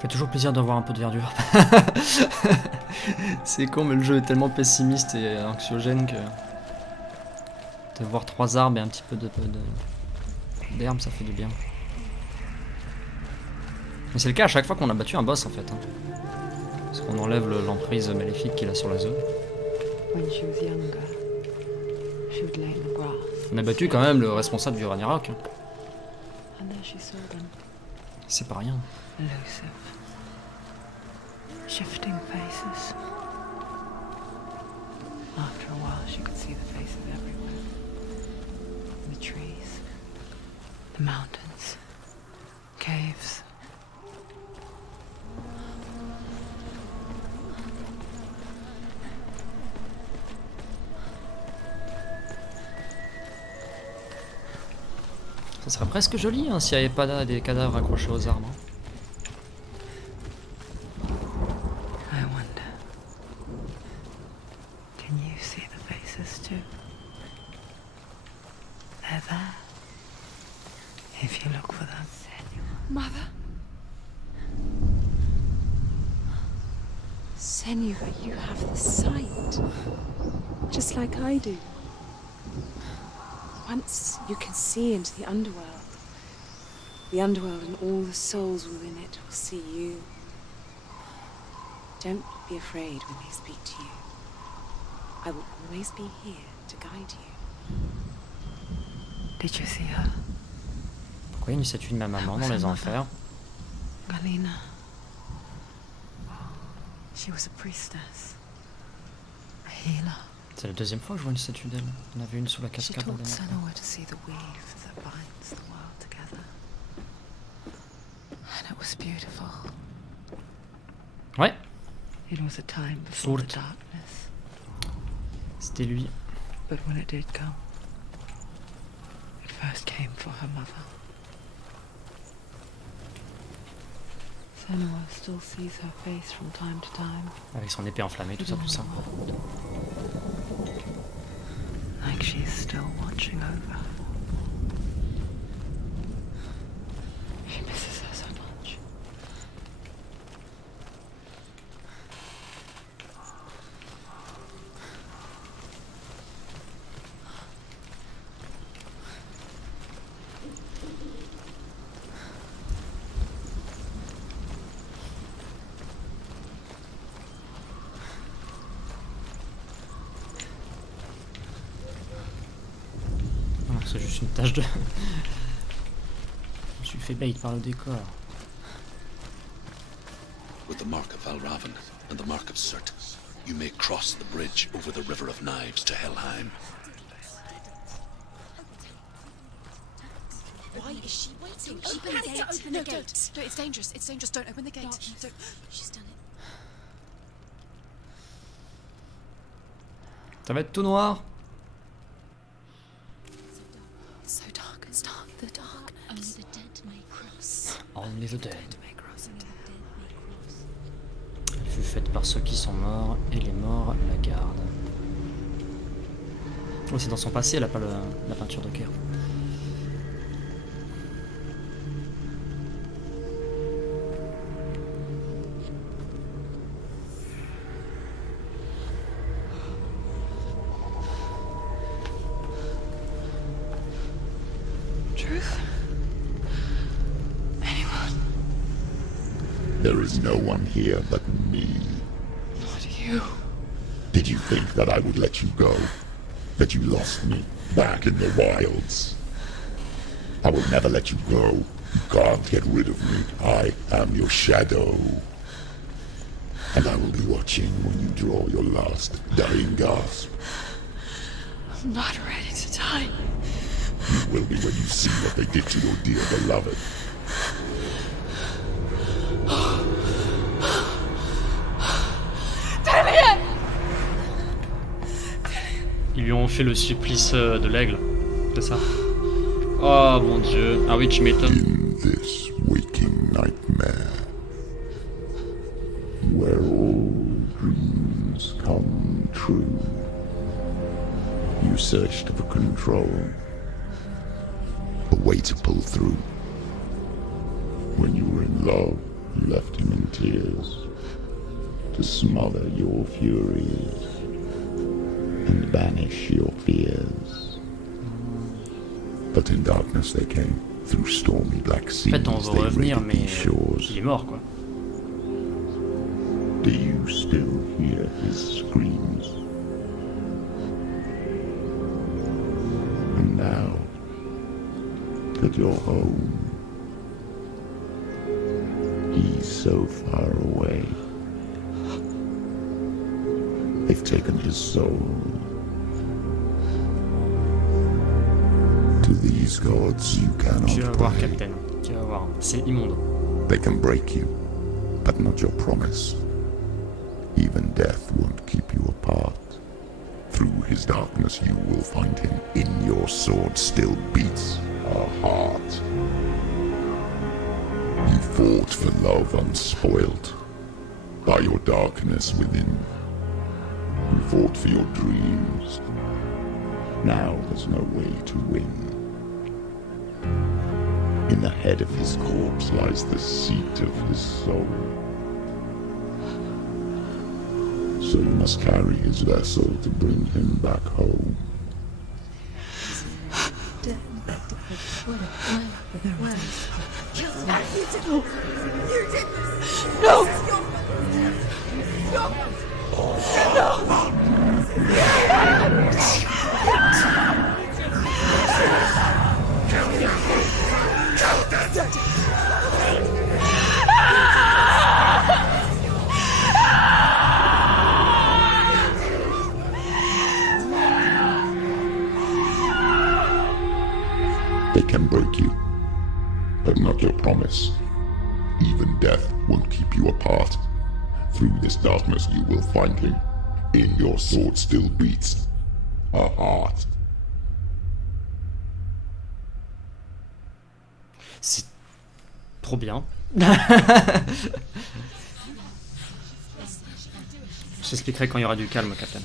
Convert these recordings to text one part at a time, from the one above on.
fait toujours plaisir d'avoir un peu de verdure. C'est con, mais le jeu est tellement pessimiste et anxiogène que de voir 3 arbres et un petit peu d'herbe, ça fait du bien. Mais c'est le cas à chaque fois qu'on a battu un boss en fait. Hein. Parce qu'on enlève l'emprise maléfique qu'il a sur la zone. On a battu quand même le responsable du Ragnarok. Hein. C'est pas rien. Shifting faces. After a while, she could see the faces everywhere. The trees, the mountains, caves. Ça serait presque joli hein, s'il n'y avait pas des cadavres accrochés aux arbres. I wonder, can you see the faces too? They're there, if you look for them. Mother? Senua, you have the sight, just like I do. Once you can see into the underworld and all the souls within it will see you. Don't be afraid when they speak to you. I will always be here to guide you. Did you see her? Pourquoi il y a une statue de ma maman dans les enfers? Galina. She was a priestess. A healer. C'est la deuxième fois que je vois une statue d'elle. On avait une sous la She cascade la taught dernière fois. Senua to see the weave that binds the world together. And it was beautiful. Ouais, It was a time before the Soort. darkness. c'était lui. But when it did come, it first came for her mother. Senua still sees her face from time to time, Avec son épée enflammée, tout ça, tout ça. like she's still watching over her. She misses her so much. Non, c'est juste une tache de... Je me suis fait bait par le décor. With the mark of Valravan and the mark of Cert, you may cross the bridge over the River of Knives to Helheim. Why is she waiting? She Open has the to gate. open No, the gate. don't. No, it's dangerous. It's dangerous. Don't open the gate. Don't. She's done it. Ça va être tout noir. It's so dark. It's dark. The dark. Only the dead may cross. Only the dead. May cross into the Dead may cross. Elle fut faite par ceux qui sont morts, et les morts la gardent. Oh, c'est dans son passé, elle a pas la peinture de cœur. Truth? Anyone? There is no one here but me. Not you. Did you think that I would let you go? That you lost me back in the wilds? I will never let you go. You can't get rid of me. I am your shadow. And I will be watching when you draw your last dying gasp. I'm not ready to die. You will be when you see what they did to your dear beloved. Ils lui ont fait le supplice de l'aigle, c'est ça? Oh mon dieu. Ah oui, tu m'étonnes. In this waking nightmare, where all dreams come true, you searched for control, a way to pull through. When you were in love, You left him in tears to smother your furies and banish your fears. But in darkness they came, through stormy black seas. En fait, on veut they revenir, raided mais these shores. il est mort, quoi. Do you still hear his screams? And now that you're home, he's so far away. They've taken his soul. To these gods you Tu vas cannot voir, pray. Captain. Tu vas voir. C'est immonde. They can break you, but not your promise. Even death won't keep you apart. Through his darkness you will find him. In your sword still beats a heart. You fought for love unspoilt by your darkness within. You fought for your dreams. Now there's no way to win. In the head of his corpse lies the seat of his soul. So you must carry his vessel to bring him back home. They can break you, but not your promise. Even death won't keep you apart. Through this darkness you will find him. In your sword still beats a heart. C'est trop bien. J'expliquerai quand il y aura du calme, Captain.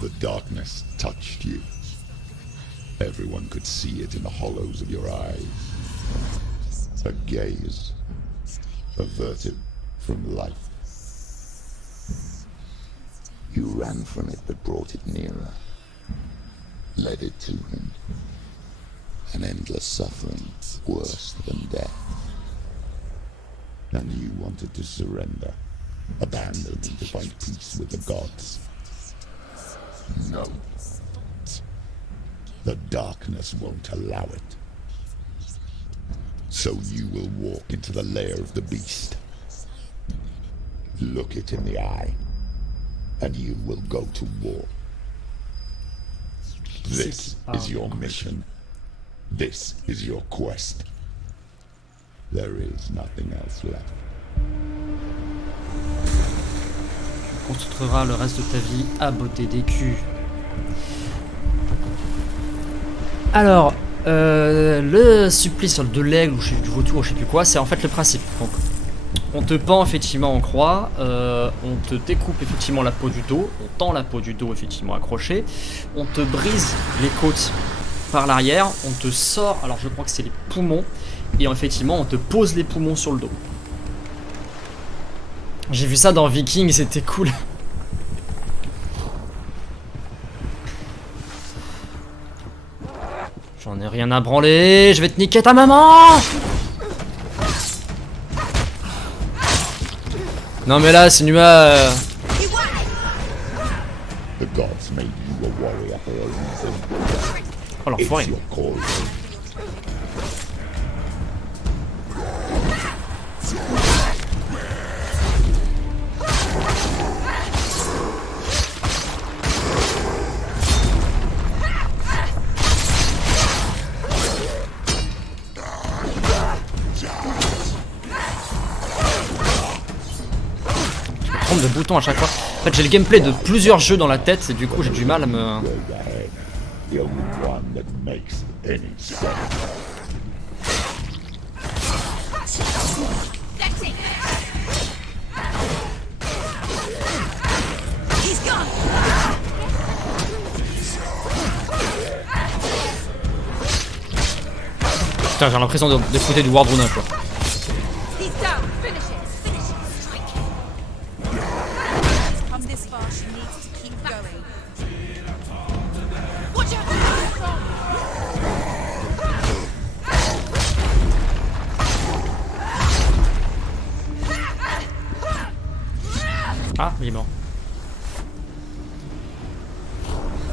The darkness touched you. Everyone could see it in the hollows of your eyes. A gaze averted from life. You ran from it but brought it nearer. Led it to him. An endless suffering, worse than death. And you wanted to surrender, abandon and to find peace with the gods. No. The darkness won't allow it. So you will walk into the lair of the beast. Look it in the eye, and you will go to war. This is your mission. This is your quest. There is nothing else left. Tu construiras le reste de ta vie à botter des culs. Alors, le supplice de l'aigle ou du vautour, je sais plus quoi, c'est en fait le principe. Donc, on te pend effectivement en croix, on te découpe effectivement la peau du dos, on tend la peau du dos effectivement accrochée, on te brise les côtes par l'arrière, on te sort, alors je crois que c'est les poumons, et effectivement on te pose les poumons sur le dos. J'ai vu ça dans Viking, c'était cool. J'en ai rien à branler, je vais te niquer ta maman. Non mais là, Senua... The gods made you a warrior for a reason. Oh l'enfoiré. It's your calling. De boutons à chaque fois. En fait, j'ai le gameplay de plusieurs jeux dans la tête et du coup, j'ai du mal à me... The only one that makes any sense. Putain, j'ai l'impression d'écouter du Wardruna quoi. He's down. Finish it. Finish it. Strike him. She's come this far. She needs to keep going. Watch out! Ah, il est mort.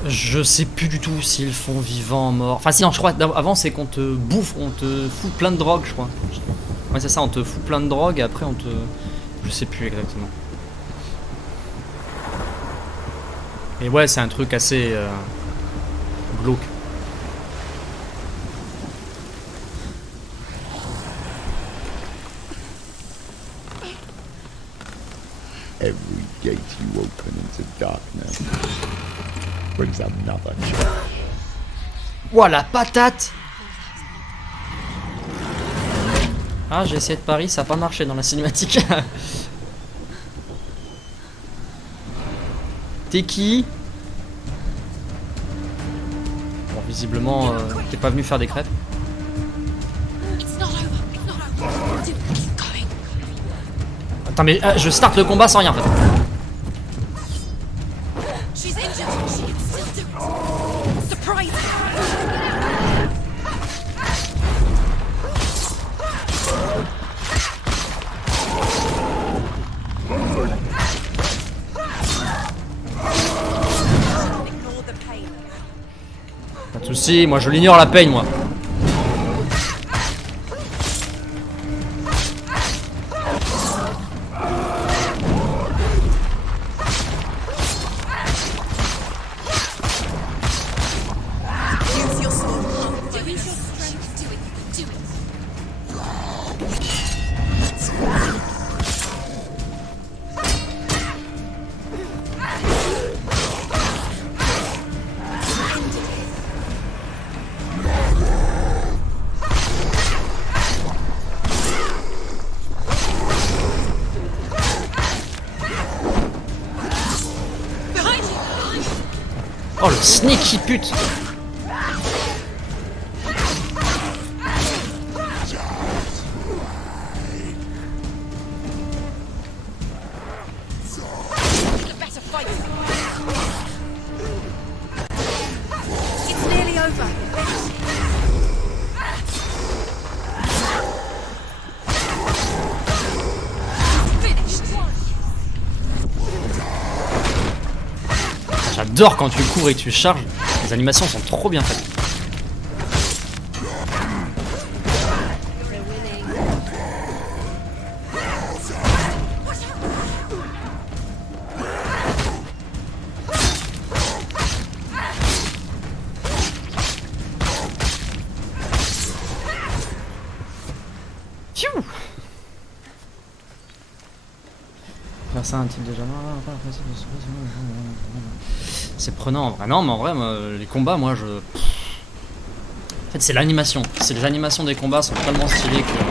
Je sais plus du tout s'ils font vivant, mort. Enfin, si, non, je crois avant c'est qu'on te bouffe, on te fout plein de drogue, je crois. Ouais, c'est ça, on te fout plein de drogue et après on te. Je sais plus exactement. Et ouais, c'est un truc assez glauque. Every gate you open into darkness brings another challenge. Ouah, la patate! Ah, j'ai essayé de parier, ça a pas marché dans la cinématique. T'es qui? Bon, visiblement, t'es pas venu faire des crêpes. It's not over. It's not over. Keep going. Attends, mais je starte le combat sans rien en fait. She's injured. She can still do it. Surprise her. Ignore the pain. Pas de soucis, moi je l'ignore la peine, moi. Use your sword. Use your strength. Do it. Do it. Behind you. Oh le sneaky pute! The better fight. It's nearly over. Finished. J'adore quand tu cours et que tu charges. Les animations sont trop bien faites. Pfiou! Faire ça un type déjà. C'est prenant en vrai. Non, mais en vrai, moi, les combats, moi je. En fait, c'est l'animation. C'est les animations des combats sont tellement stylées que.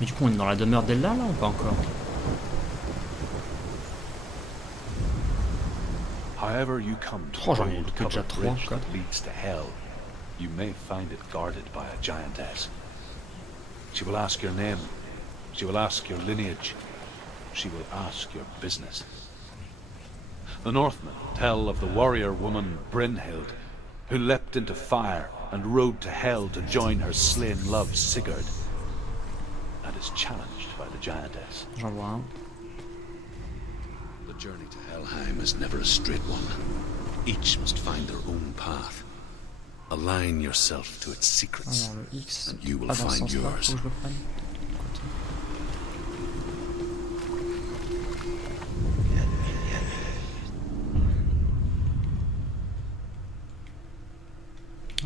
Mais du coup, on est dans la demeure d'Ella là ou pas encore? However you come to Oh, the j'en ai old que déjà covered 3, bridge 4. that leads to hell, you may find it guarded by a giantess. She will ask your name. She will ask your lineage. She will ask your business. The Northmen tell of the warrior woman Brynhild, who leapt into fire and rode to hell to join her slain love Sigurd, and is challenged by the giantess. J'en vois un. The journey to Helheim is never a straight one. Each must find their own path. Align yourself to its secrets, Alors le X. and you will Pas dans ce find sens-là, yours. faut que je le prenne.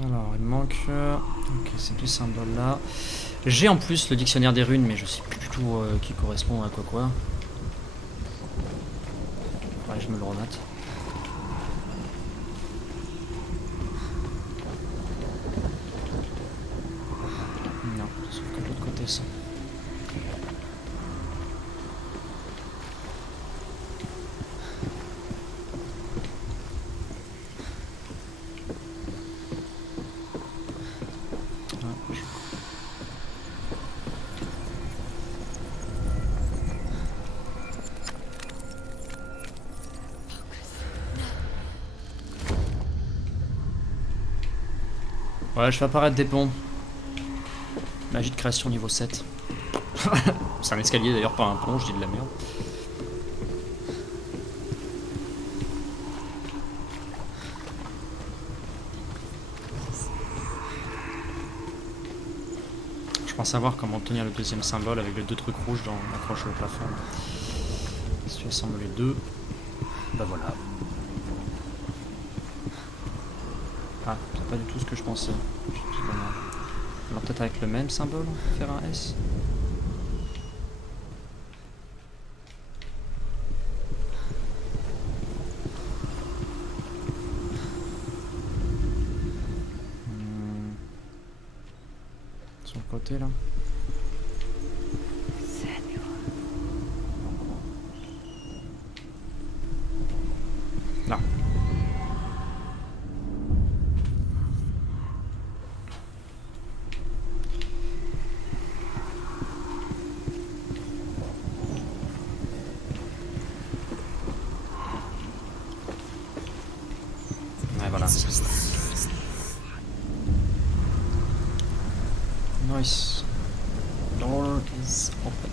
Alors, il me manque. Ok, ces deux symboles là. J'ai en plus le dictionnaire des runes, mais je sais plus du tout qui correspond à quoi. Ouais, je me le renote. Non, sauf que de l'autre côté ça. Ouais, je fais apparaître des ponts. Magie de création niveau 7. C'est un escalier d'ailleurs, pas un pont, je dis de la merde. Je pense savoir comment obtenir le deuxième symbole avec les deux trucs rouges accrochés au plafond. Si tu assembles les deux, bah voilà. Ah, c'est pas du tout ce que je pensais. Alors peut-être avec le même symbole, on peut faire un S. Sur le côté là. Non. Ouais, voilà. Nice. Door is open.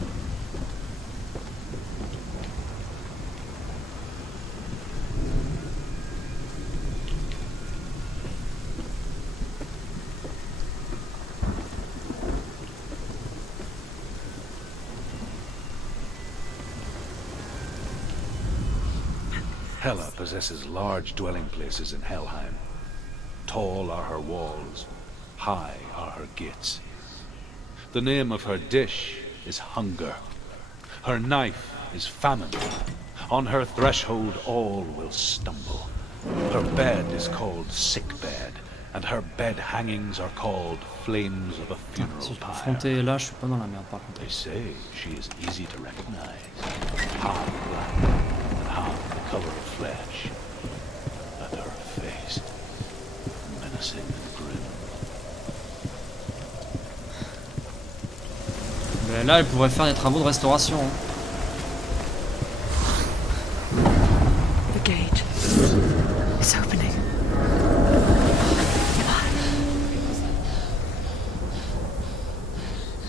Hela possesses large dwelling places in Helheim. Tall are her walls, high are her gates. The name of her dish is hunger. Her knife is famine. On her threshold all will stumble. Her bed is called sick bed, and her bed hangings are called flames of a Si funeral je peux pyre. affronter là, je suis pas dans la merde par contre. They say she is easy to recognize, half black and half the color of flesh, and her face menacing and grim. Mais là, elle pourrait faire des travaux de restauration. Hein. The gate is opening.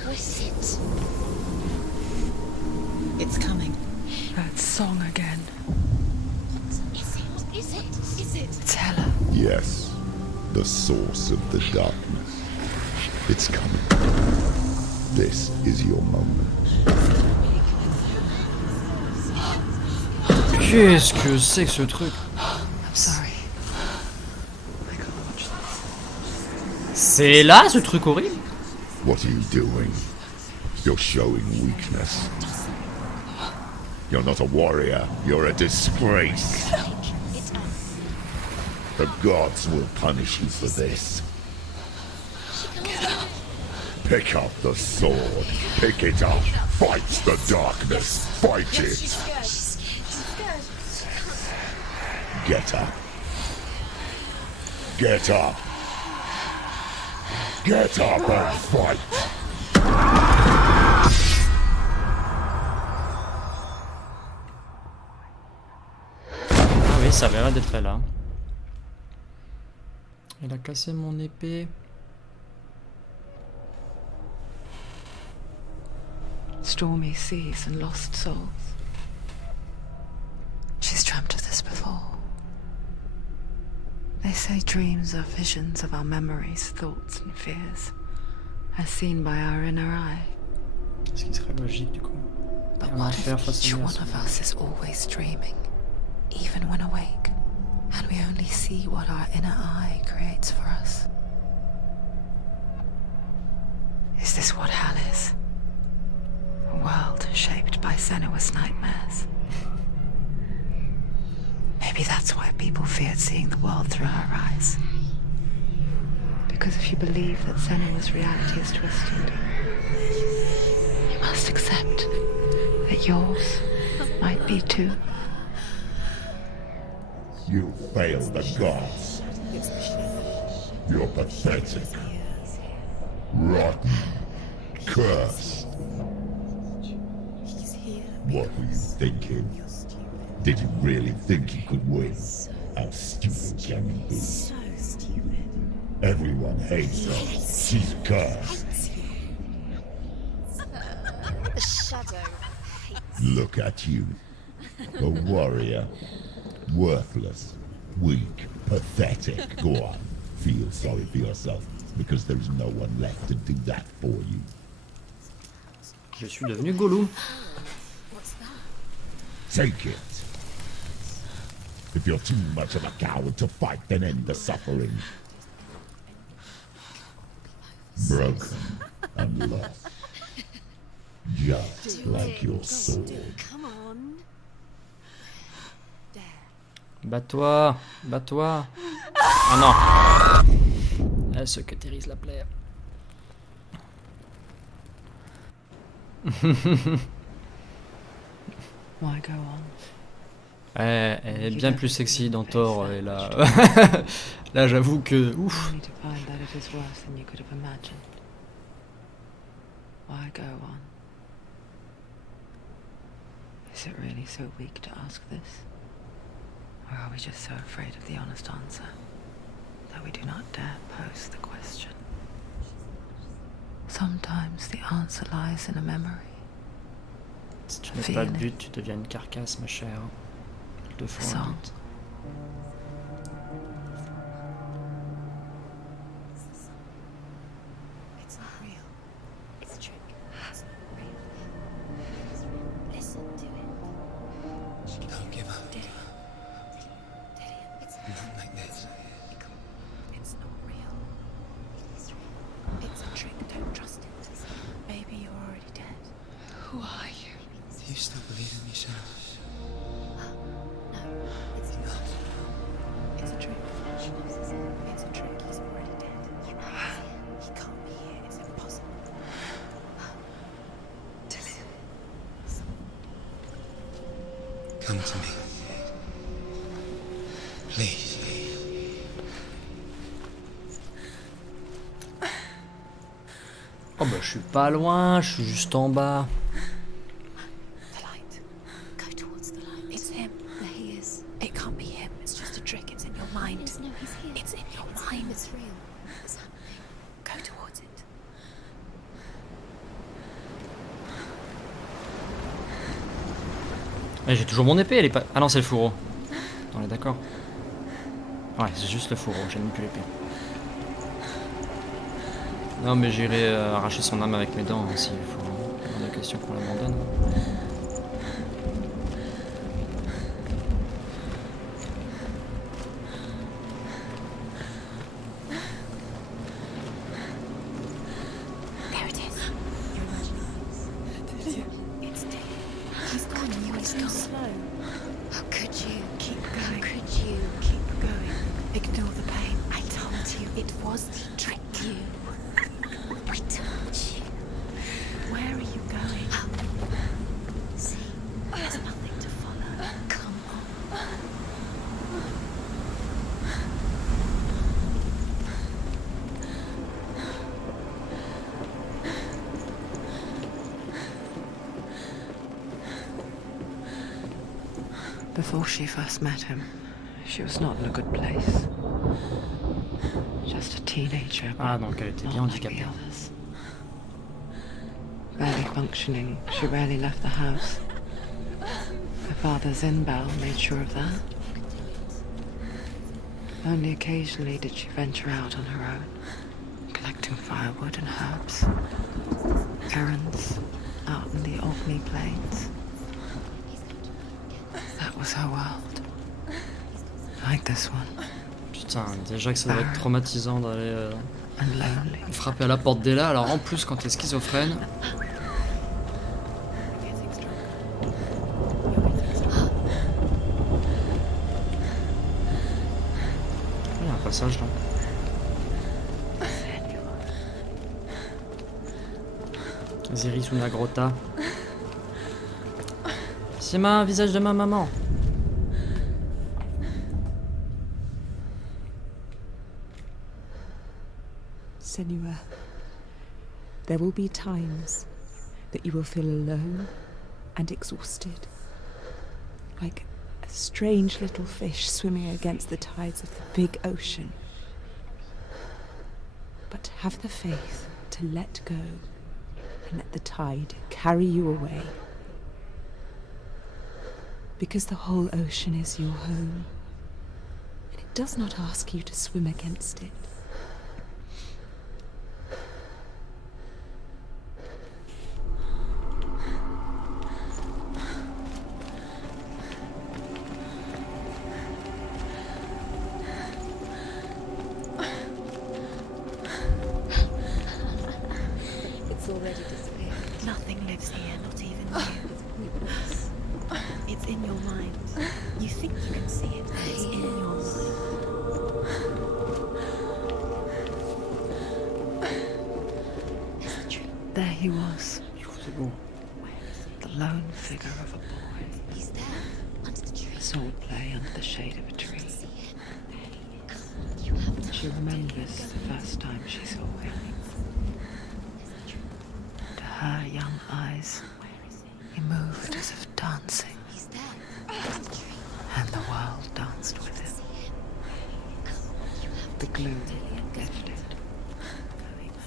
Who is it? It's coming. That song again. Is it? Is it? Is it? It's Hela. Yes, the source of the darkness. It's coming. This is your moment. Qu'est-ce que c'est que ce truc? I'm sorry. I can't watch this. C'est là ce truc horrible? What are you doing? You're showing weakness. You're not a warrior. You're a disgrace. The gods will punish you for this. Pick up the sword. Pick it up. Fight the darkness. Fight it. Get up. Get up. Get up and fight. Ah oui, ça avait l'air d'être là. Il a cassé mon épée. Stormy seas and lost souls. She's dreamt of this before. They say dreams are visions of our memories, thoughts and fears, as seen by our inner eye. Ce qui serait logique du coup. But Et on va what faire if face each à one ça. of us is always dreaming, even when awake, and we only see what our inner eye creates for us? Is this what hell is? A world shaped by Senua's nightmares. Maybe that's why people feared seeing the world through her eyes. Because if you believe that Senua's reality is twisted, you must accept that yours might be too. You fail the gods. You're pathetic. Rotten. Cursed. What were you thinking? Did you really think you could win? How stupid can you be? So stupid. Everyone hates her. She's cursed. The shadow. Look at you. A warrior. Worthless. Weak. Pathetic. Go on. Feel sorry for yourself, because there is no one left to do that for you. Je suis devenu Gollum. Take it. If you're too much of a coward to fight, then end the suffering. Broken and lost. Just like your sword. Come on. Bats-toi, bats-toi. Ah non. Elle se cautérise la plaie. Why go on? Elle est bien plus sexy dans Thor et là, là j'avoue que ouf. Only to find that it is worse than you could have imagined. Why go on? Is it really so weak to ask this? Or are we just so afraid of the honest answer that we do not dare pose the question? Sometimes the answer lies in a memory. Si tu n'as pas de but, tu deviens une carcasse, ma chère. Il te faut un but. It's not real. It's a trick. It's not real. Listen to it. Don't give up. Did it? It's Not like this. It's not real. It is real. It's a trick. Don't trust it. Maybe you're already dead. Who are you? Do you still believe in yourself? No, it's not. It's a trick. It's a trick. He's already dead. He can't be here. It's impossible. Come to me. Please. Oh bah je suis pas loin, je suis juste en bas. The light. Go towards the light. It's him. There he is. It can't be him. It's just a trick. It's in your mind. No, he's here. It's in your mind. It's real. What's happening? Go towards it. J'ai toujours mon épée, elle est pas... Ah non, c'est le fourreau. On est d'accord. Ouais, c'est juste le fourreau, j'ai même plus l'épée. Non mais j'irai arracher son âme avec mes dents hein, s'il faut. Il y a la question qu'on l'abandonne. There it is. You're imagining. It's dead. He's gone. He's gone. Slow. How could you? Keep going. How could you? Keep going. Ignore the pain. I told you it was the trick. You. I told you. Where are you going? See, there's nothing to follow. Come on. Before she first met him, she was not in a good place. Just a teenager. Ah donc elle était bien Not like the handicapée. others. Barely functioning, she rarely left the house. Her father's in-bell made sure of that. Only occasionally did she venture out on her own, collecting firewood and herbs. Errands out in the Orkney Plains. That was her world. Like this one. Putain, déjà que ça doit être traumatisant d'aller And lonely. frapper à la porte d'Ella, alors en plus quand t'es schizophrène. Il y a un passage là. Zirisuna Grotta. C'est un visage de ma maman. Senua, there will be times that you will feel alone and exhausted, like a strange little fish swimming against the tides of the big ocean. But have the faith to let go and let the tide carry you away. Because the whole ocean is your home, and it does not ask you to swim against it. Already disappeared. Nothing lives here, not even you. It's in your mind. You think you can see it, but it's in your mind. It's the tree. There he was, the lone figure of a boy. He's there, under the tree. Salt lay under the shade of a tree. You have to She remembers the first time she saw him. To her young eyes, he moved as if dancing, He's there, under the tree. and the world danced with him. The glue lifted.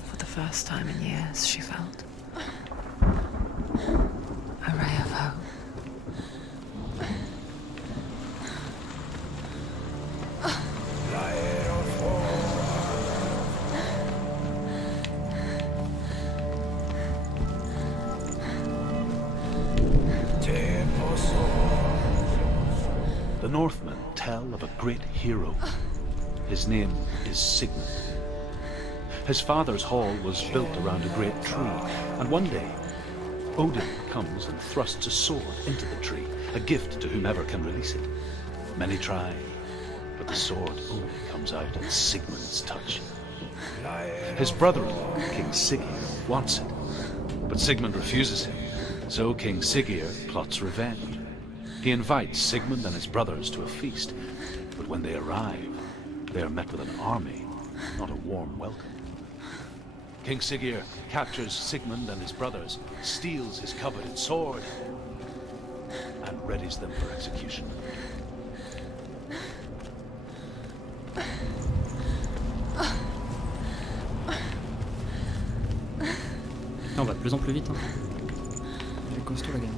For the first time in years, she felt a ray of hope. The Northmen tell of a great hero. His name is Sigmund. His father's hall was built around a great tree, and one day, Odin comes and thrusts a sword into the tree, a gift to whomever can release it. Many try, but the sword only comes out at Sigmund's touch. His brother-in-law, King Siggeir, wants it, but Sigmund refuses him, so King Siggeir plots revenge. He invites Sigmund and his brothers to a feast, but when they arrive, they are met with an army, not a warm welcome. King Siggeir captures Sigmund and his brothers, steals his coveted sword, and readies them for execution. On va de plus en plus vite. Hein. Elle est costaud la gamme.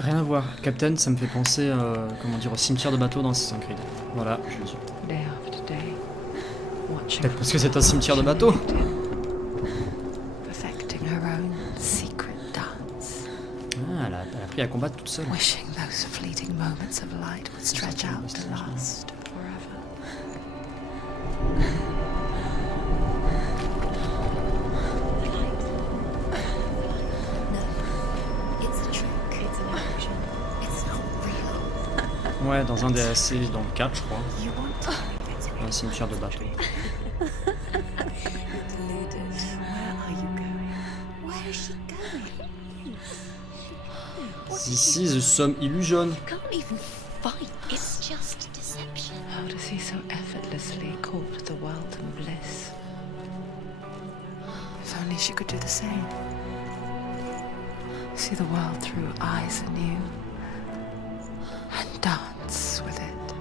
Rien à voir. Captain, ça me fait penser, comment dire, au cimetière de bateau dans Assassin's Creed. Voilà, je le dis. Day after day, watching Peut-être parce que c'est un cimetière de bateau. perfecting her own secret dance, Ah, elle a appris à combattre toute seule. wishing those fleeting moments of light would stretch out to last forever. It's a trick. It's an illusion. It's not real. Ouais, dans un DLC, dans le 4, je crois. You want to believe it's real. Un cimetière de bateau. Deluded. Where are you going? Where is she going? This is some illusion. You can't even fight. It's just deception. How does he so effortlessly court the world and bliss? If only she could do the same. See the world through eyes anew and dance with it,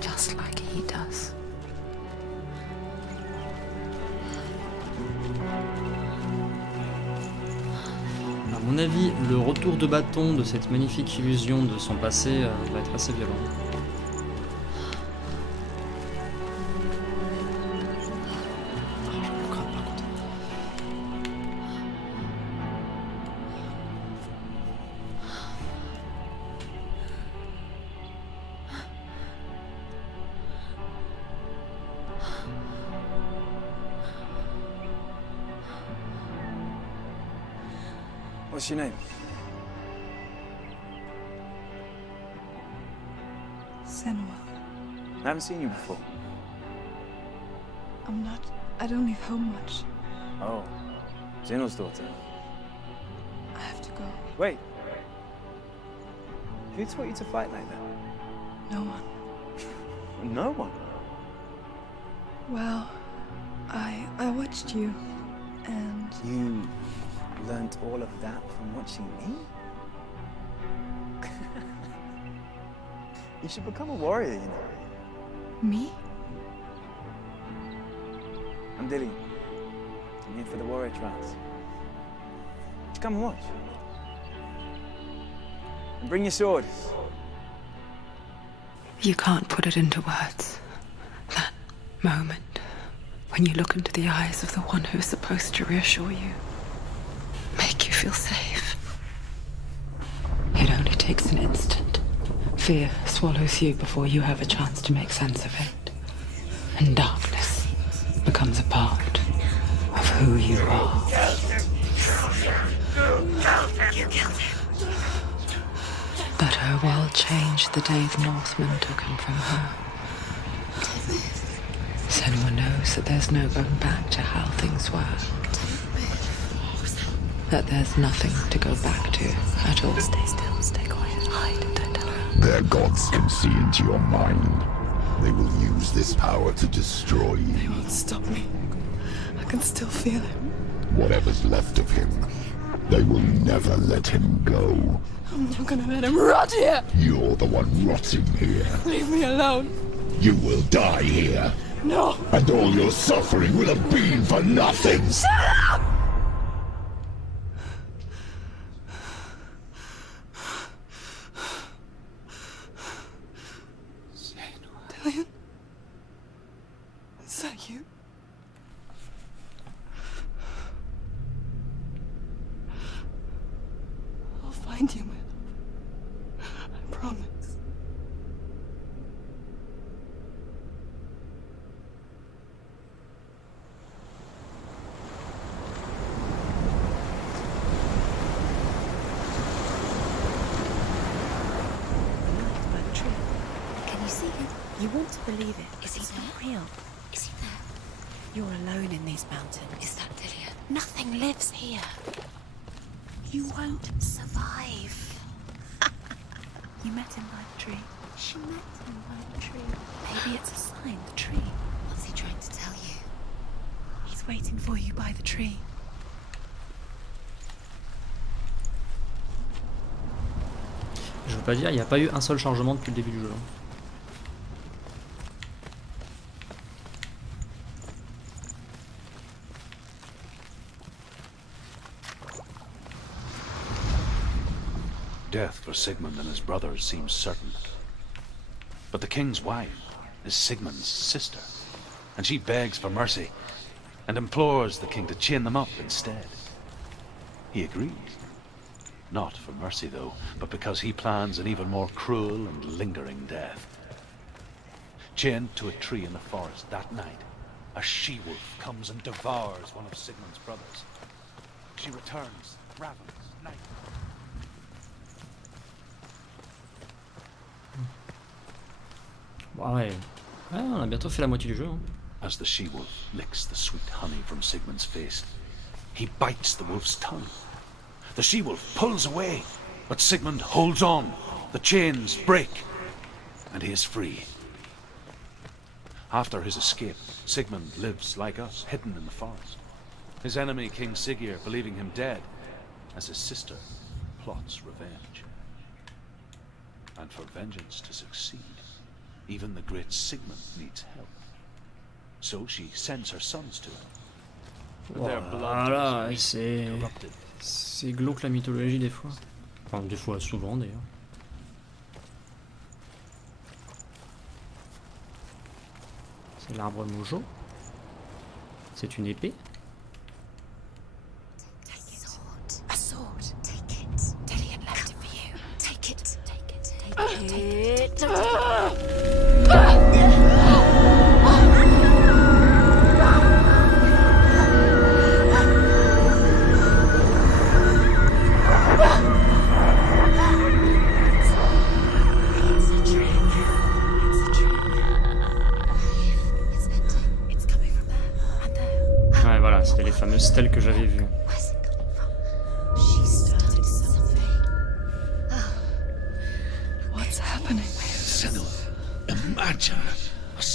just like he does. À mon avis, le retour de bâton de cette magnifique illusion de son passé va être assez violent. Oh, je me crappe par contre. What's your name? Senua. I haven't seen you before. I don't leave home much. Oh, Zeno's daughter. I have to go. Wait. Who taught you to fight like that? No one. No one. Well, I watched you, and You learnt all of that from watching me? You should become a warrior, you know. me? I'm Dilly. I'm here for the warrior trials. Come and watch. And bring your sword. You can't put it into words. That moment when you look into the eyes of the one who is supposed to reassure you, make you feel safe. It only takes an instant. Fear swallows you before you have a chance to make sense of it. And darkness becomes a part of who you are. You killed him. But her world changed the day the Northmen took him from her. Senua knows that there's no going back to how things were. That there's nothing to go back to at all. Stay still, stay quiet, hide, don't tell her. Their gods can see into your mind. They will use this power to destroy They you. won't stop me. I can still feel him. Whatever's left of him, they will never let him go. I'm not gonna let him rot here. You're the one rotting here. Leave me alone. You will die here. No. And all your suffering will have been for nothing. Shut up! Dillian? Is that you? I'll find you, man. I promise. Can you see him? You want to believe it. Is he not real? Is he there? You're alone in these mountains. Is that Dillian? Nothing lives here. You won't survive. You met him by the tree. She met him by the tree. Maybe it's a sign, the tree. What's he trying to tell you? He's waiting for you by the tree. Je veux pas dire, il n'y a pas eu un seul chargement depuis le début du jeu. Death for Sigmund and his brothers seems certain. But the king's wife is Sigmund's sister, and she begs for mercy and implores the king to chain them up instead. He agrees. Not for mercy, though, but because he plans an even more cruel and lingering death. Chained to a tree in the forest that night, a she-wolf comes and devours one of Sigmund's brothers. She returns, ravenous, night. Bon, ouais. Ouais, on a bientôt fait la moitié du jeu. Hein. As the she-wolf licks the sweet honey from Sigmund's face, he bites the wolf's tongue. The she-wolf pulls away, but Sigmund holds on. The chains break, and he is free. After his escape, Sigmund lives like us, hidden in the forest. His enemy, King Siggeir, believing him dead, as his sister plots revenge. And for vengeance to succeed, even the great Sigmund needs help. So she sends her sons to him. But their blood Voilà, is c'est... corrupted. C'est glauque la mythologie des fois. Enfin, des fois, souvent d'ailleurs. C'est l'arbre Mojo. C'est une épée. A sword. Take it. Dillian left it for you. Take it. Take it. Take it. Don't take it. Ouais, voilà, c'était les fameuses stèles que j'avais vues.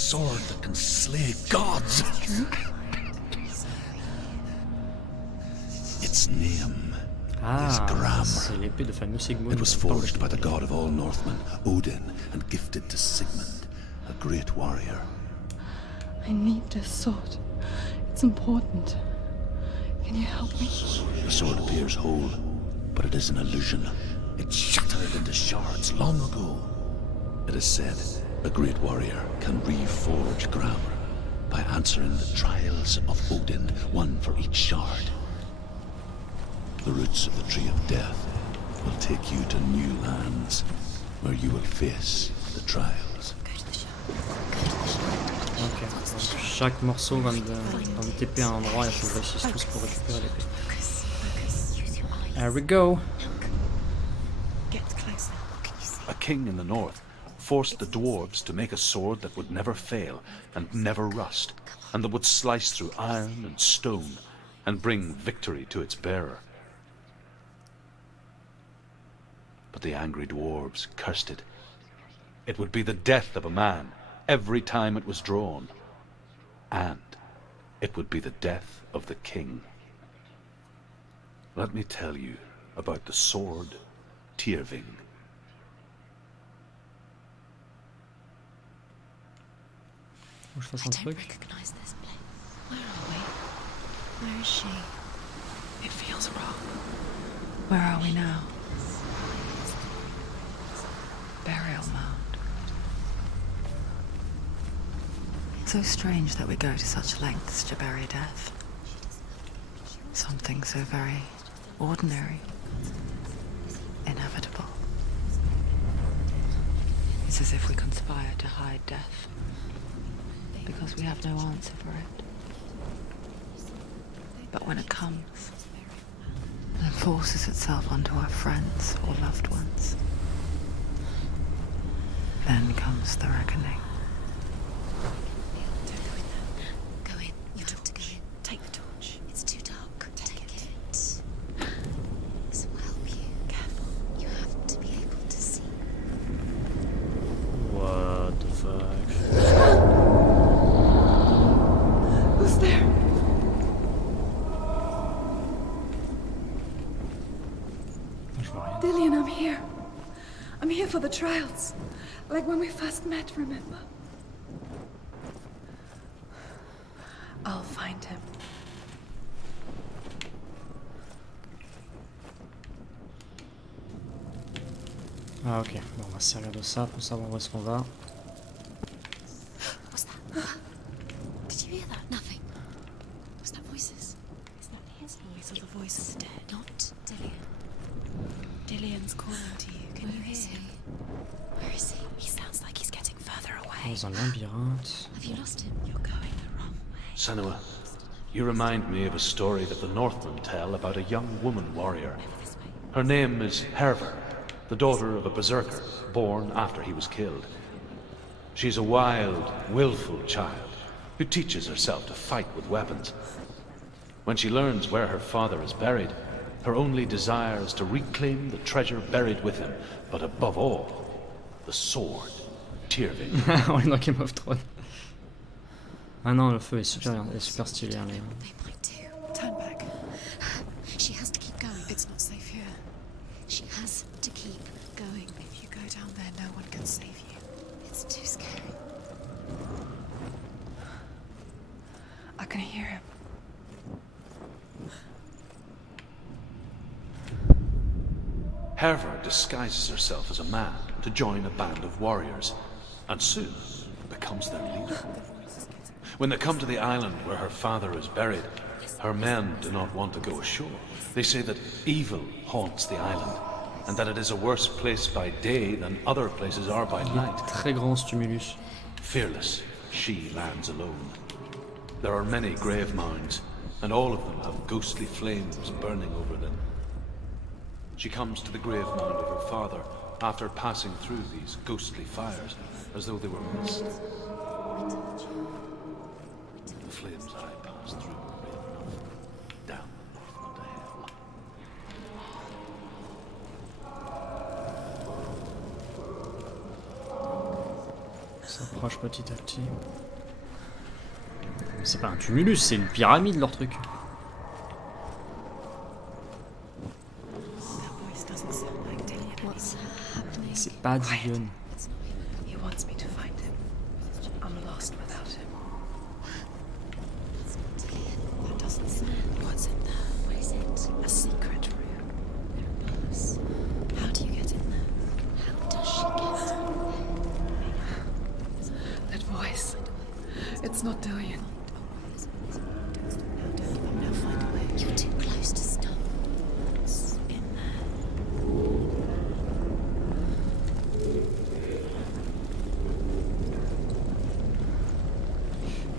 sword that can slay gods. Its name is Gram. C'est l'épée de fameux Sigmund. It was forged by the god of all Northmen, Odin, and gifted to Sigmund, a great warrior. I need this sword. It's important. Can you help me? The sword appears whole, but it is an illusion. It shattered into shards long ago. It is said a great warrior can reforge Gram by answering the trials of Odin, one for each shard. The roots of the Tree of Death will take you to new lands, where you will face the trials. Ok, donc chaque morceau va me TP à un endroit et il faut que je réussisse tous pour récupérer l'épée. There we go. A king in the north forced the dwarves to make a sword that would never fail and never rust, and that would slice through iron and stone and bring victory to its bearer. But the angry dwarves cursed it. It would be the death of a man every time it was drawn, and it would be the death of the king. Let me tell you about the sword Tyrving. Faut que je fasse un truc. Recognize this place. Where are we? Where is she? It feels wrong. Where are we now? Burial mound. So strange that we go to such lengths to bury death. Something so very ordinary, inevitable. It's as if we conspire to hide death, because we have no answer for it. But when it comes, and forces itself onto our friends or loved ones, then comes the reckoning. Don't go in there. Go in. You have to go in. Take the torch. It's too dark. Take it. This will help you. Careful. You have to be able to see. What the fuck? Who's there? Je vois rien. Dillian, I'm here. I'm here for the trials. Like when we first met, remember? I'll find him. Ah ok, bon, on va se servir de ça pour savoir où est-ce qu'on va. What's that? Did you hear that? Nothing. Was that voices? Is that his voice or the voice of the dead? Not Dillian. Dillian's calling to you. Can you hear him? Where is he? He sounds like he's getting further away. Dans un labyrinthe. Have you lost him? You're going the wrong way. Senua, you remind me of a story that the Northmen tell about a young woman warrior. Her name is Herver, the daughter of a berserker, born after he was killed. She's a wild, willful child who teaches herself to fight with weapons. When she learns where her father is buried, her only desire is to reclaim the treasure buried with him, but above all, the sword, Tyrving. On est dans Game of Thrones. Ah non, le feu est super stylé. Hein, les... They might do. Turn back. She has to keep going. It's not safe here. She has to keep going. If you go down there, no one can save you. It's too scary. I can hear him. Herver disguises herself as a man to join a band of warriors, and soon becomes their leader. When they come to the island where her father is buried, her men do not want to go ashore. They say that evil haunts the island, and that it is a worse place by day than other places are by night. Très grand stimulus. Fearless, she lands alone. There are many grave mounds, and all of them have ghostly flames burning over them. She comes to the grave mound of her father after passing through these ghostly fires, as though they were mist. The flames I passed through were red enough, down the Northman to hell. Ça s'approche petit à petit. C'est pas un tumulus, c'est une pyramide leur truc. C'est pas Dion. He wants me to find him. I'm lost without him. That doesn't sound. What's in there? What is it? A secret room. How do you get in there? How does she get in That voice. It's not Dillion. Now find a way. You're too close to stop. What's in there?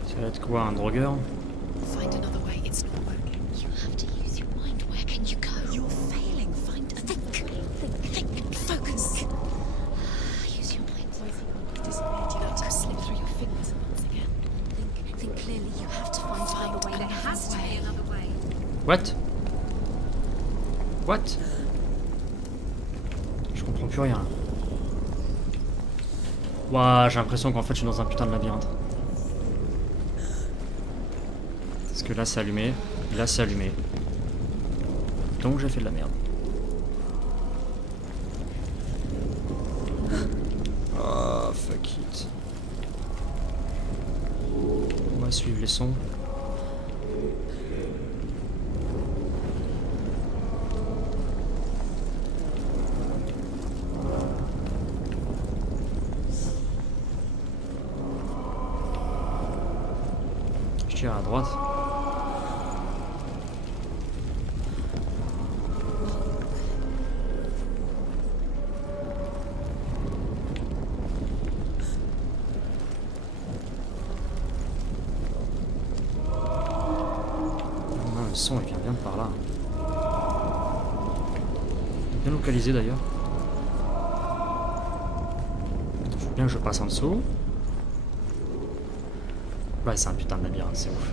Ça va être quoi, un drogueur? Find another way. It's not working. You have to use your mind. Where can you go? You're failing. Find a think. Focus. Use your mind. Disappeared. You have to slip through your fingers once again. Think clearly. You have to find a way. There has to be another way. What? What? Je comprends plus rien. Ouah, j'ai l'impression qu'en fait je suis dans un putain de labyrinthe. Parce que là c'est allumé, là c'est allumé. Donc j'ai fait de la merde. Oh fuck it. On va suivre les sons. Je tire à droite. Le son il vient bien de par là. Bien localisé d'ailleurs. Faut bien que je passe en dessous. Ouais, c'est un putain de labyrinthe, c'est ouf.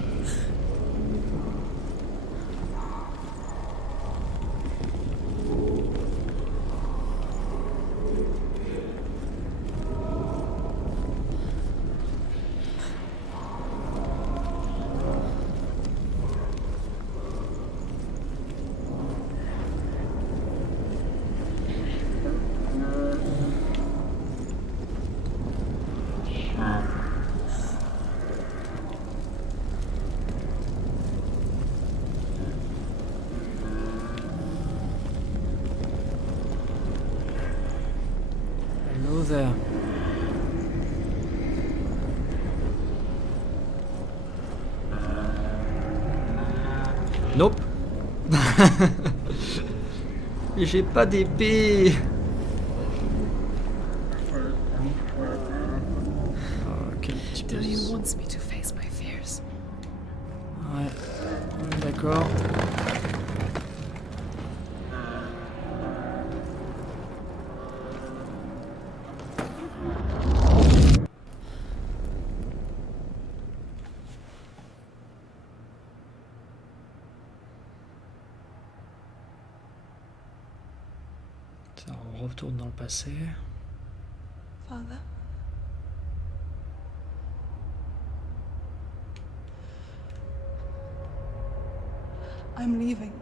Hello there. Nope. J'ai pas d'épée. Ok, petit peu. Dillion wants me to face my fears. Ouais, d'accord. Ça, on retourne dans le passé. Father? I'm leaving.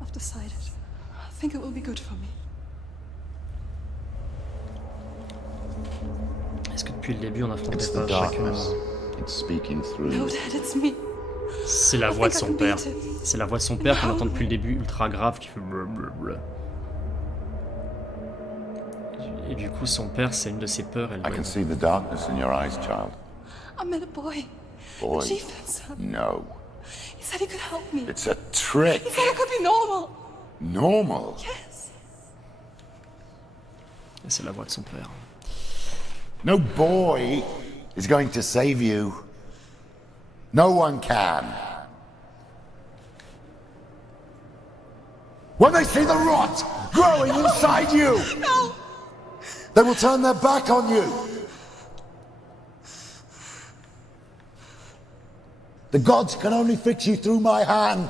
I've decided. I think it will be good for me. Est-ce que depuis le début on affrontait It's pas the chacun? darkness. It's speaking through No, you. Dad, it's me. C'est la I voix de think I son can père. beat it. C'est la voix de son père qu'on entend depuis le début, ultra grave, qui fait blablabla. Et du coup, son père, c'est une de ses peurs. Elle I doit can être- see the darkness in your eyes, child. I met a boy. Boy. Chief and son. No. He said he could help me. It's a trick. He said I could be normal. Normal. Yes. Et c'est la voix de son père. No boy is going to save you. No one can. When they see the rot growing inside you, No. they will turn their back on you. The gods can only fix you through my hand.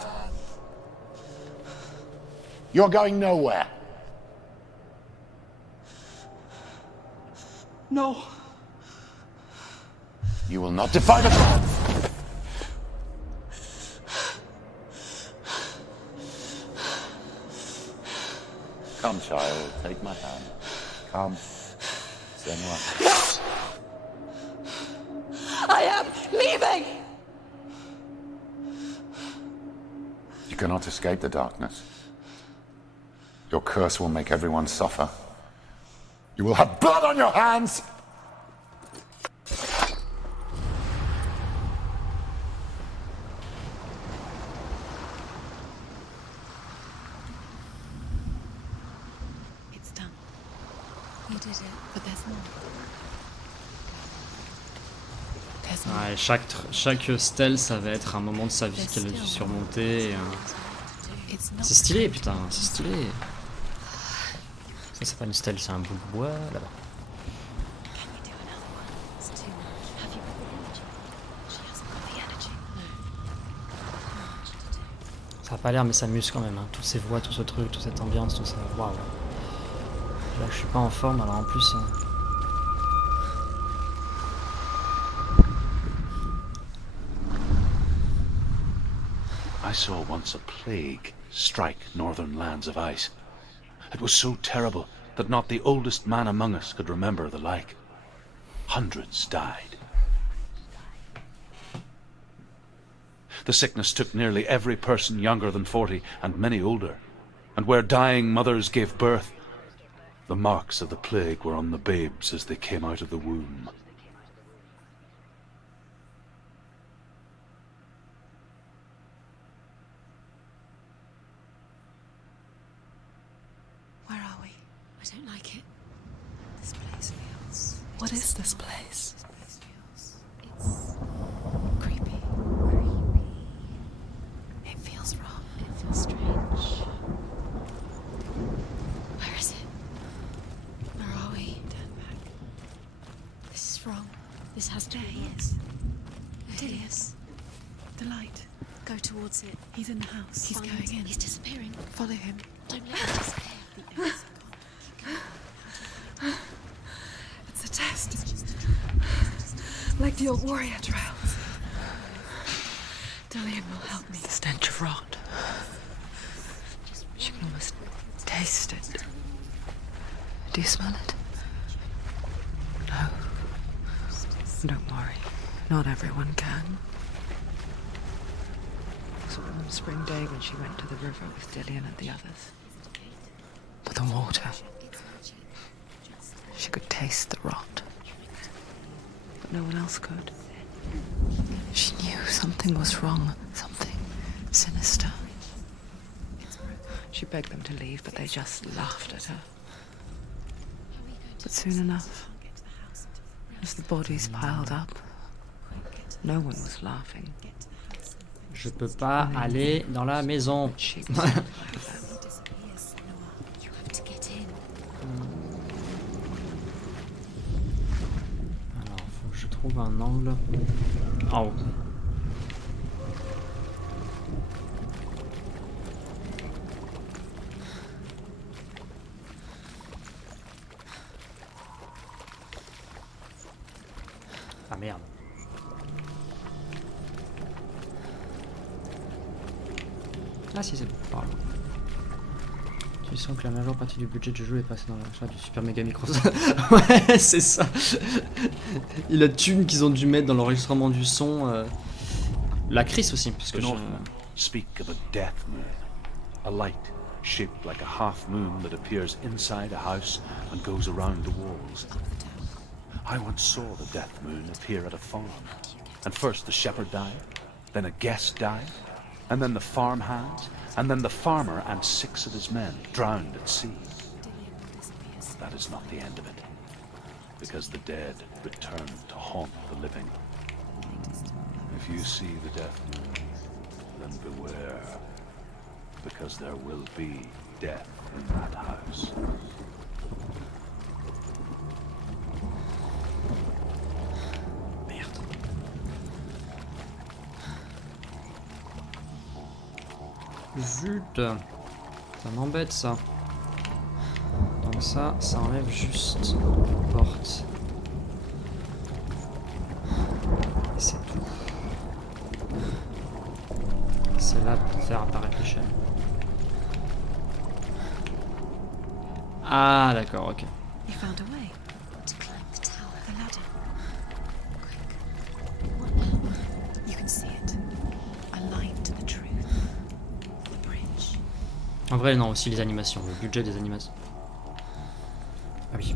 You're going nowhere. No. You will not defy the gods! Come, child, take my hand. Come. Senua. I am leaving! You cannot escape the darkness. Your curse will make everyone suffer. You will have blood on your hands! It's done. You did it, but there's more. There's more. Ouais, chaque stèle, ça va être un moment de sa vie qu'elle a dû surmonter. Et, c'est stylé, putain, c'est stylé. Ça, c'est pas une stèle, c'est un bout de bois là-bas. Ça a pas l'air, mais ça muse quand même. Hein. Toutes ces voix, tout ce truc, toute cette ambiance, tout ça. Waouh. Là, je suis pas en forme, alors en plus. I saw once a plague strike northern lands of ice. It was so terrible that not the oldest man among us could remember the like. Hundreds died. The sickness took nearly every person younger than 40, and many older. And where dying mothers gave birth, the marks of the plague were on the babes as they came out of the womb. Where are we? I don't like it. This place feels... What is this place? This place feels... It's... creepy. It feels wrong. It feels strange. Where is it? Where are we? Turn back. This is wrong. This has to be wrong. Dilius. The light. Go towards it. He's in the house. He's Find going it. in. He's disappearing. Follow him. Don't let him disappear. The eggs are gone. It's a test. Like the old warrior trials. Dillian will help me. The stench of rot. She can almost taste it. Do you smell it? No. Don't worry. Not everyone can. It was a warm spring day when she went to the river with Dillian and the others. But the water... She could taste the rot. But no one else could. She knew something was wrong. Something sinister. She begged them to leave, but they just laughed at her. But soon enough, as the bodies piled up, no one was laughing. Je peux pas aller dans la maison. She Alors, faut que je trouve un angle en haut. Ah merde. Ah si, c'est bon, par là. Tu sens que la majeure partie du budget du jeu est passée dans l'achat du super méga micro. Ouais, c'est ça. Et la thune qu'ils ont dû mettre dans l'enregistrement du son. La crise aussi, parce que The Northmen speak of a death moon, a light shaped like a half moon that appears inside a house and goes around the walls. I once saw the death moon appear at a farm, and first the shepherd died, then a guest died, and then the farm hands, and then the farmer and 6 of his men drowned at sea. That is not the end of it, because the dead return to haunt the living. If you see the death moon, then beware, because there will be death in that house. Merde. Zut. Ça m'embête ça. Donc ça enlève juste la porte. C'est là pour faire apparaître l'échelle. Ah d'accord, ok. He found a way to climb the tower, the ladder. Quick. You can see it. Aligned to the truth. The bridge. En vrai, non, aussi les animations, le budget des animations. Ah oui.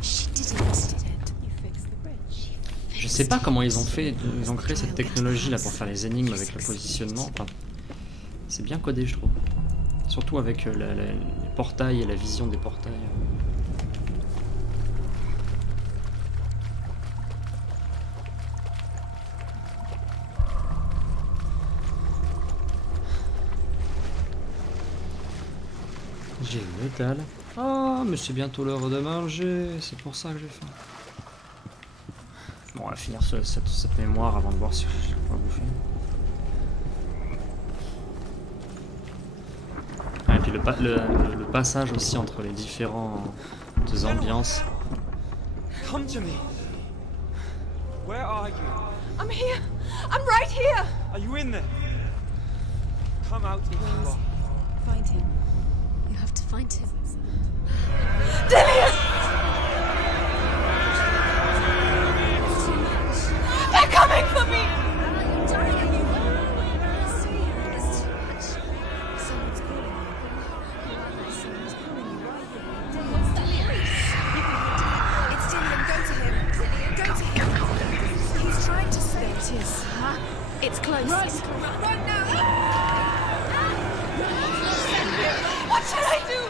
She did it. You fixed the bridge. Je sais pas comment ils ont fait, ils ont créé cette technologie là pour faire les énigmes avec le positionnement. Enfin, c'est bien codé, je trouve. Surtout avec les portails et la vision des portails. J'ai le métal. Ah, mais c'est bientôt l'heure de manger, c'est pour ça que j'ai faim. Bon, on va finir cette mémoire avant de voir si je vais pas bouffer. Ah, et puis le passage aussi entre les différentes ambiances. Come to me. Where are you? I'm here. I'm right here. Are you in there? Come out if you are. Find him. You have to find him. They're coming for me! You're dying, are you? It's too much. Someone's calling you. Someone's calling you. Why are you? What's that voice? It's Dillian. Go to him. Dillian, go to him. He's trying to stay. There it is. Huh? It's close. Run now! What should I do?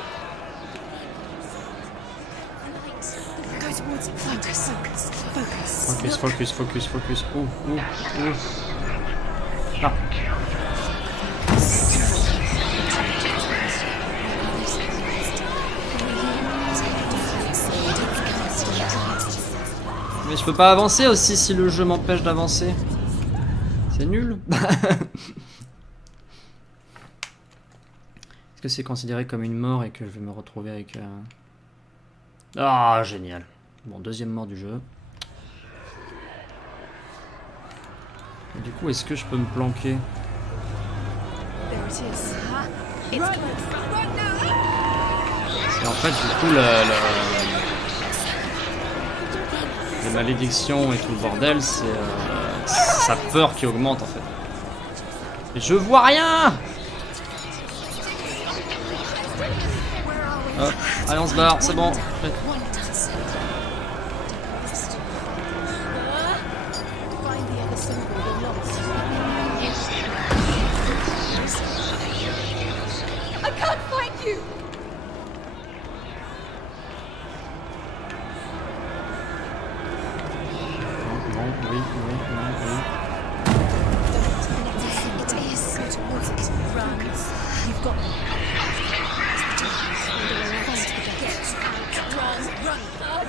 Go towards it. Focus. Focus. Ouh. Ah. Mais je peux pas avancer aussi si le jeu m'empêche d'avancer. C'est nul. Est-ce que c'est considéré comme une mort et que je vais me retrouver avec... Ah, génial. Bon, deuxième mort du jeu. Et du coup, est-ce que je peux me planquer? Et en fait, du coup, les malédictions et tout le bordel, c'est sa peur qui augmente en fait. Et je vois rien! Hop, allez on se barre, c'est bon. Oui.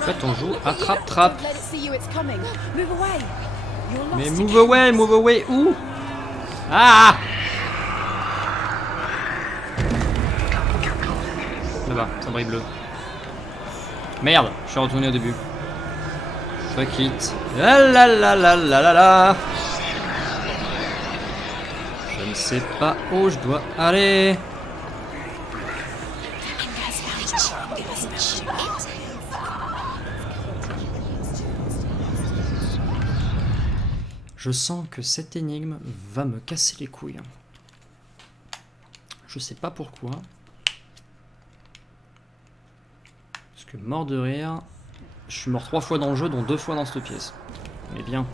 En fait, on joue attrape-trappe. Mais move away, où? Ah! Là-bas, ça brille bleu. Merde, je suis retourné au début. Fuck it. La. Je ne sais pas où je dois aller. Je sens que cette énigme va me casser les couilles. Je sais pas pourquoi. Parce que mort de rire, je suis mort 3 fois dans le jeu, dont 2 fois dans cette pièce. Mais bien.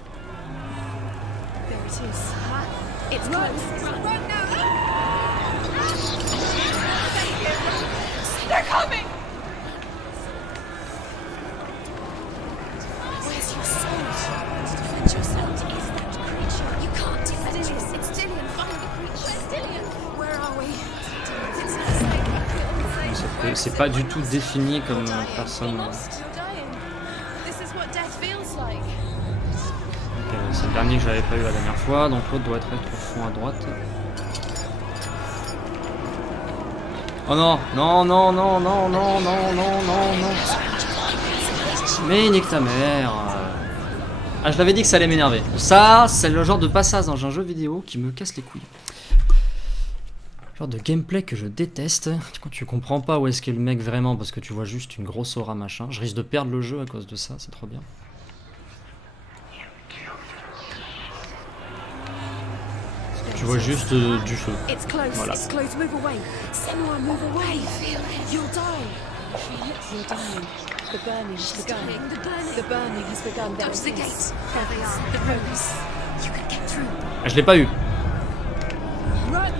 C'est pas du tout défini comme personne. Ok, c'est le dernier que j'avais pas eu la dernière fois, donc l'autre doit être au fond à droite. Oh non. Mais nique ta mère. Ah, je l'avais dit que ça allait m'énerver. Ça, c'est le genre de passage dans un jeu vidéo qui me casse les couilles. Genre de gameplay que je déteste. Quand tu comprends pas où est-ce qu'est le mec vraiment parce que tu vois juste une grosse aura machin. Je risque de perdre le jeu à cause de ça, c'est trop bien. Tu vois juste du feu. Voilà. Senua, move away. You'll die. You're dying. The burning has begun. The burning has begun. Go to the gates. There they are. The rooms. You can get through. Ah, je l'ai pas eu. Run! Run now!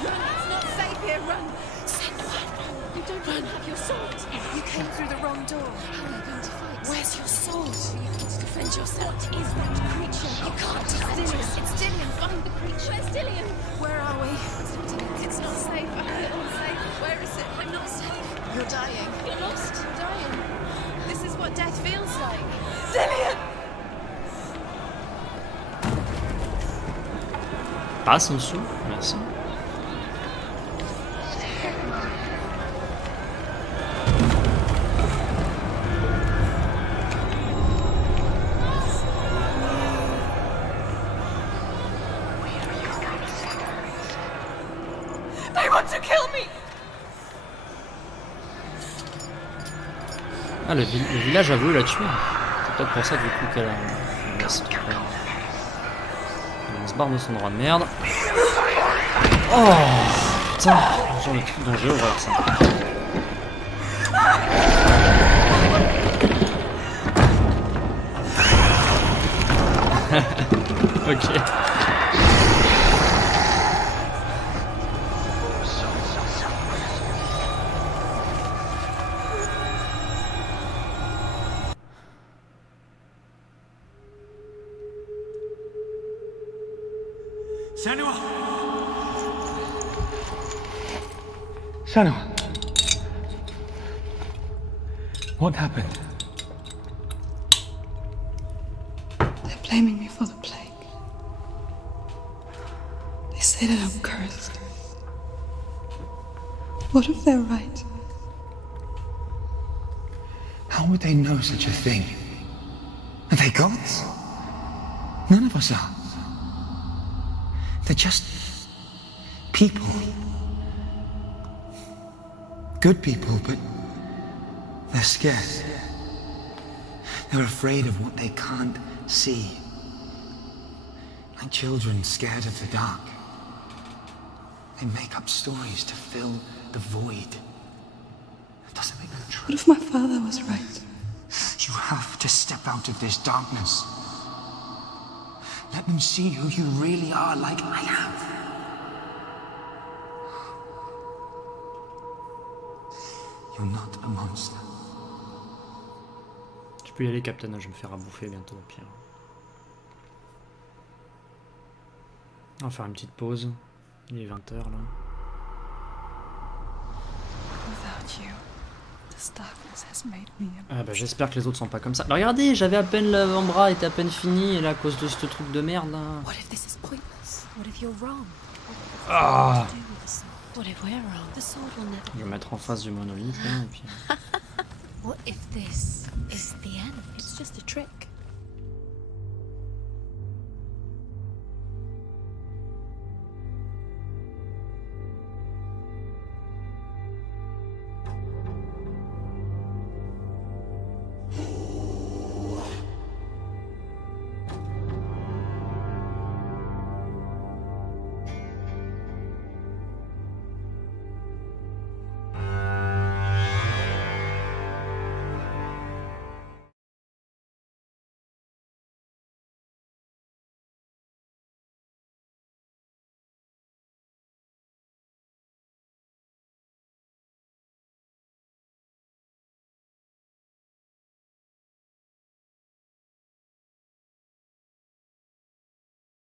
Run! It's not safe here. Run! Senua, you don't even have your sword. You came through the wrong door. How are you going to fight? Where's your sword? You need to defend yourself. What is that creature? You can't defend yourself. It's Dillian. Find the creature. Where's Dillian? Where are we? It's not safe. I feel unsafe. Where is it? I'm not safe. You're dying. You're lost. Dying. This is what death feels like. Dillian! Passe en dessous, merci. They want to kill me! Ah, le village a voulu la tuer. C'est peut-être pour ça du coup qu'elle se barre de son droit de merde. Oh putain, genre le truc dont j'ai horreur ça. Ok. Senua! Senua! What happened? They're blaming me for the plague. They say that I'm cursed. What if they're right? How would they know such a thing? Are they gods? None of us are. They're just people. Good people, but they're scared. They're afraid of what they can't see. Like children scared of the dark. They make up stories to fill the void. That doesn't make them true. What if my father was right? You have to step out of this darkness. Let them see who you really are, like I have. You're not a monster. Tu peux y aller, Captain, je vais me faire à bouffer bientôt au pire. On va faire une petite pause. Il est 20h là. Without you, this darkness has made me a... Ah bah j'espère que les autres sont pas comme ça. Bah, regardez, j'avais à peine l'avant-bras était à peine fini et là à cause de ce truc de merde là. What if this is pointless? What if you're wrong? Ah. What if we're wrong? The sword will never. Je vais mettre en face du monolithe là et puis. What if this is the end? It's just a trick.